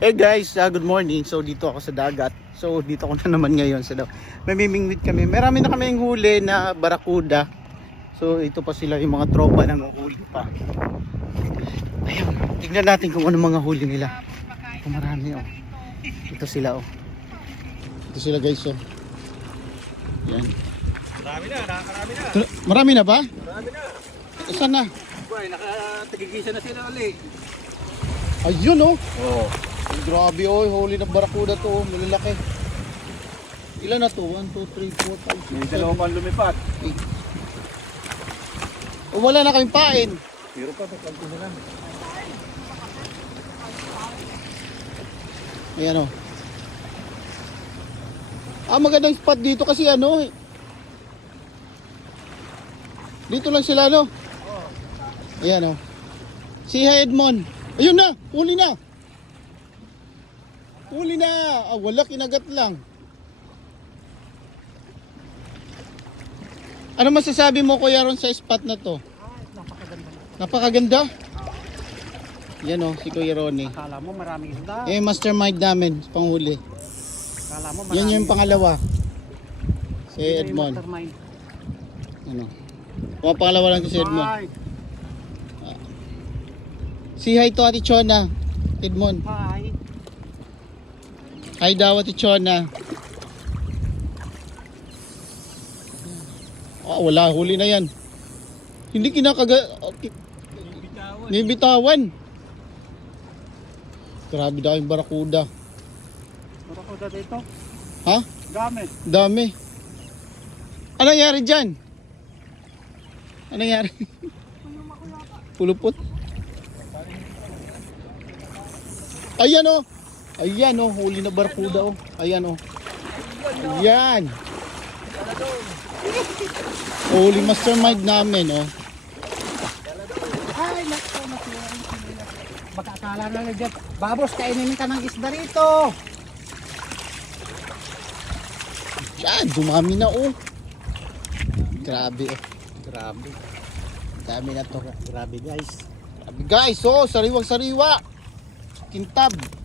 Hey guys, uh, good morning. So dito ako sa dagat. So dito ako na naman ngayon sa daw. Mamimingwit kami. Marami na kami yung huli na barakuda. So ito pa sila yung mga tropa na huli pa. Ayun, tignan natin kung ano mga huli nila. Kung marami oh. Ito sila oh. Ito sila guys oh. Yan. Marami na, nakakarami na. Marami na ba? Marami na. Saan na? Boy, nakatagigisa na sila ulit. Ayun oh. Oo. Ay, grabe oh, huli na barakuda to, oh, malalaki. Ilan na to? 1, 2, 3, 4, 5, 6, 7, May dalawa pang lumipat. Oh, wala na kaming pain. Pero pa, pagkanto na lang. Ayan o. Ah, magandang spot dito kasi ano eh. Dito lang sila no? Ayan o. Si Hi Edmond. Ayun na, huli na. Huli na. Ah, wala, kinagat lang. Ano masasabi mo kuya ron sa spot na to? Napakaganda. Yan o, si Kuya Ronnie. Kala mo maraming isda. Eh, mastermind namin, panghuli. Kala mo Yan maraming yung pangalawa. Si yung Edmond. Ano? Mga pangalawa lang si Edmond. Hi. Si hi to Ate Chona. Edmond. Hi. Hi daw Ate Chona. Ah, wala. Huli na yan. Hindi kinakaga... Okay. May bitawan. Grabe daw yung barakuda. Ko dito. Ha? Gamit. Dami. Anong nangyari dyan? Anong nangyari? Pulupot. Ayan o. Ayan o. Huli na barkuda o. Ayan o. Ayan. Huli mastermind namin o. Ay, naku, naku. Baka akala na na dyan. Babos, kainin ka ng isda rito. Yan. Dumami na o. Grabe o. Grabe. Dami na to. Grabe guys. Grabe guys. Oh, sariwang sariwa. Kintab.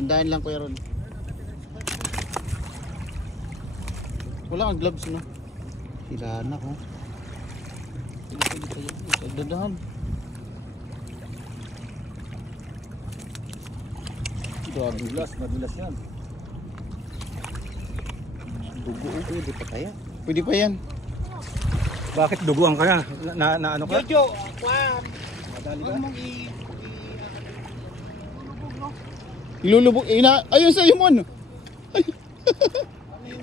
Dandahan lang kuya Ron. Wala kang gloves no? Sila na oh. Sige. Dandahan. Grabe. Madulas, madulas yan. Dugo. Pwede pa kaya? Pwede pa yan. Bakit duguan ka na? Na, na, ano ka? Jojo, kwan. Madali Huwag mong i... Ilulubog. Ina, ayun sa mo ano? Ay.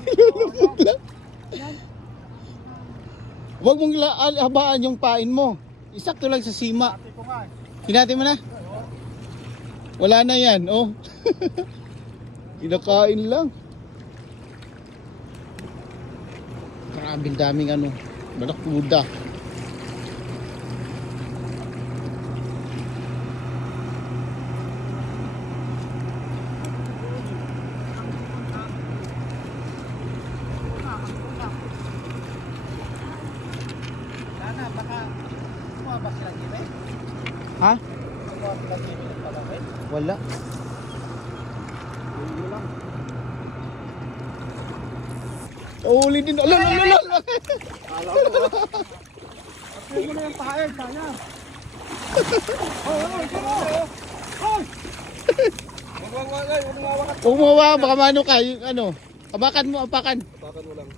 Ilulubog lang. Huwag mong habaan yung pain mo. Isakto lang sa sima. Hinati mo na? Wala na yan, oh. Kinakain lang. Grabe daming ano. Barakuda. Sana, Ha? Wala. Uli din. Ala, ala, ala, ala. Kala ko? Huwag mo na yung pahain, sayang. Oh, oh. Oh. Wag, wag, wag, wag, wag, wag, wag. Kung mawa, baka mano ka, yung ano. Abakan mo, apakan. Takan mo lang.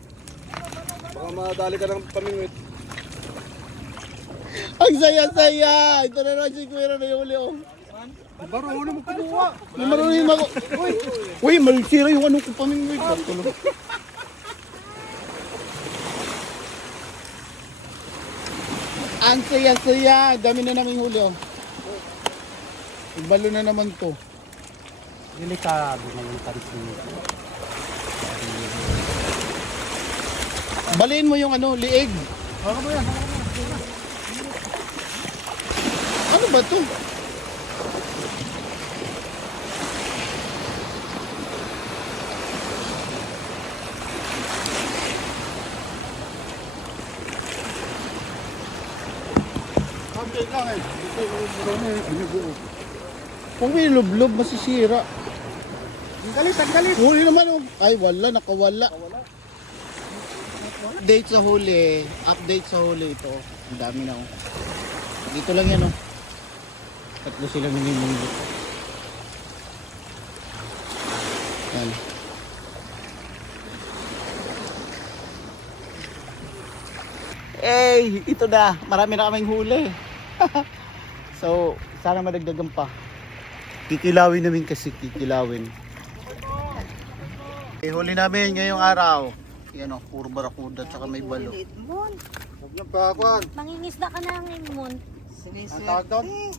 Baka madali ka ng pamingwit. Ang saya-saya. Ito na naman si Kuya na yung uli, oh. Baro, huli mo. May marunong mag... Uy, uy, malisira yung anong kupamingwit. Tulog. Ang saya-saya. Dami na namin huli, oh. Ibalo na naman to. Delikado na yung pansin. Baliin mo yung ano, liig. Baka mo yan, baka mo yan. Ano ba to? Lang eh. Kung ilublob, masisira. Ang galit, ang galit. Huli naman. oh. Ay, wala. Nakawala. Update sa huli. Update sa huli ito. Ang dami na. Oh. Dito lang yan. Oh. Tatlo silang minimingit. Yan. Eh, ito na. Marami na kaming huli. so, sana madagdagan pa. Kikilawin namin kasi kikilawin. Eh, huli namin ngayong araw. Yan o, puro barakuda at saka may balo. Huwag pakakuan. mangingisda ka na ng mon. Ang tawag doon?